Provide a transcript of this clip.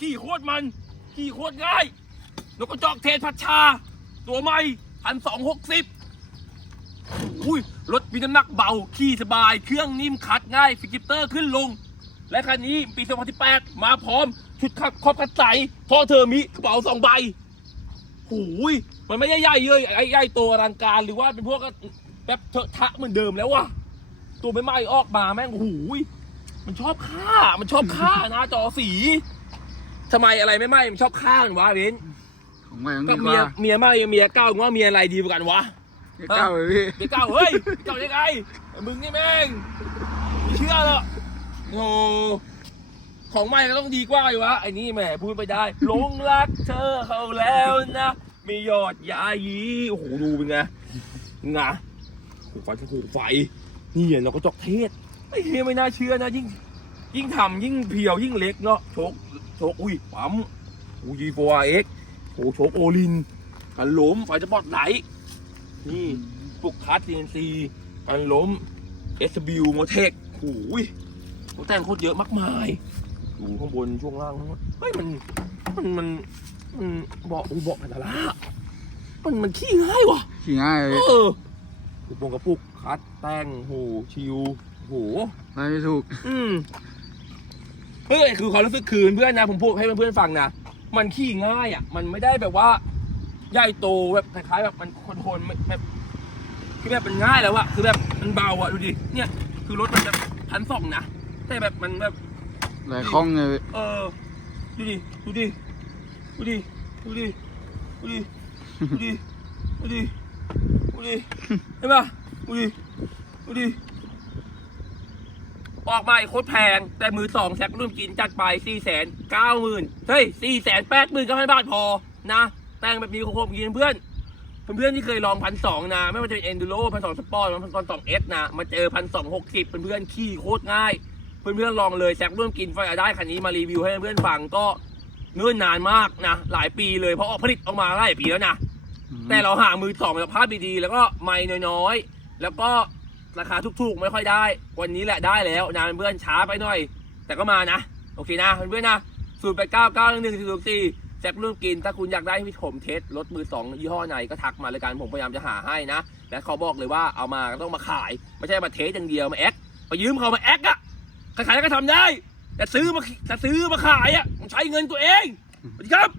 ขี่โคตรง่ายนกกระจอกเทศพัชชา ตัวใหม่พันสองหกสิบอุ้ยรถมีน้ำหนักเบา ขี่สบาย เครื่องนิ่มคัดง่ายฟิกิปเตอร์ขึ้นลง และคันนี้ปี 2018 มาพร้อม ชุดขับครอบคัดใสท่อเทอร์มิกระเป๋าสองใบหูยมันไม่ได้ใหญ่เยอะไอ้ใหญ่โตอลังการหรือว่าเป็นพวกแบบเถอะทะเหมือนเดิมแล้ววะตัวไม่ไหม้ออกมาแม่งหูยมันชอบฆ่า มันชอบฆ่านะจอสี ทำไมอะไรไม่ไหม้มันชอบฆ่ามันวะเบนของใหม่ต้องก็ดีกเมียว่าเมียไหม้เมียเก้าว่าเมียอะไรดีกว่ากันวะ เก้าเลยพี่เมียเก้าเฮ้ยเก้ายังไงมึงนี่แม่งไม่เชื่อหรอกโอ้ของใหม่ก็ต้องดีกว่าอยู่วะไอ้นี่แหมพูดไปได้หลงรักเธอเขาแล้วนะมียอดยายีโอ้โหดูเป็นไงนะโอ้โหไฟโอ้โหไฟนี่เราก็จอกเทศไอ้เฮียไม่น่าเชื่อนะยิ่ง ยิ่งทำยิ่งเพียวยิ่งเล็กเนาะโชก โชกอุ้ยปั๊มอุ้ยโฟเอ็กโอ้โชกโอลินกันล้มไฟจะปอดไหลนี่ปลุกคัสซีนซีกันล้มเอสบิวโมเทคโอ้ยโอ้แต่งโคตรเยอะมากมายดูข้างบนช่วงล่างทั้งหมดเฮ้ยมันมันมันมันเบาะอูเบาะพันธะละมันมันขี้ง่ายว่ะขี่ง่ายเลยเออปุกปงกระปุกคัดแต่งโหชิวโหไปไม่ถูก อืม เฮ้ยคือความรู้สึกคืนเพื่อนนะผมพูดให้เพื่อนๆฟังนะมันขี้ง่ายอะ มันไม่ได้แบบว่าใหญ่โตแบบคล้ายๆแบบมันคนทนๆไม่แบบคือแบบมันง่ายแล้วอะคือแบบมันเบาอะดูดิเนี่ย คือรถมันแบบพันสองนะแต่แบบมันแบบหลายคล่องเลย เออดูดิดูดิดูดิดูดิดูดิดูดิดูดิดูดิเห็นปะดูดิดูดิ ออกมาอีกโคตรแพง แต่มือสองแซกรุ่นกินจัดไปสี่แสนเก้าหมื่นเฮ้ยสี่แสนแปดหมื่นก็ให้บาทพอนะ แต่งแบบนี้ของผมกินเพื่อนเพื่อนๆที่เคยลองพันสองนะ ไม่ว่าจะเป็นเอนดูโรพันสองสปอร์ตพันสองสองเอสนะ มาเจอพันสองหกสิบเพื่อนๆขี่โคตรง่าย เพื่อนๆลองเลยแซกร่วมกินไฟได้คันนี้มารีวิวให้เพื่อนๆฟังก็เนื่นนานมากนะ หลายปีเลยเพราะออกผลิตออกมาหลายปีแล้วนะ แต่เราหามือสองสภาพดีๆแล้วก็ไม่น้อยๆ แล้วก็ ราคาถูกๆ ไม่ค่อยได้ วันนี้แหละได้แล้วนะเพื่อนช้าไปหน่อย แต่ก็มานะ โอเคนะเพื่อนๆนะศูนย์แปดเก้าเก้าหนึ่งหนึ่งสี่สี่แซกร่วมกิน ถ้าคุณอยากได้ให้ผมเทสรถมือสองยี่ห้อไหนก็ทักมาเลยกันผมพยายามจะหาให้นะ และเขาบอกเลยว่าเอามาก็ต้องมาขาย ไม่ใช่มาเทสอย่างเดียวมาแอคไปยืมเขามาแอคอะใครๆก็ทำได้แต่ซื้อมาแต่ซื้อมาขายอะต้องใช้เงินตัวเองสวัสดีครับ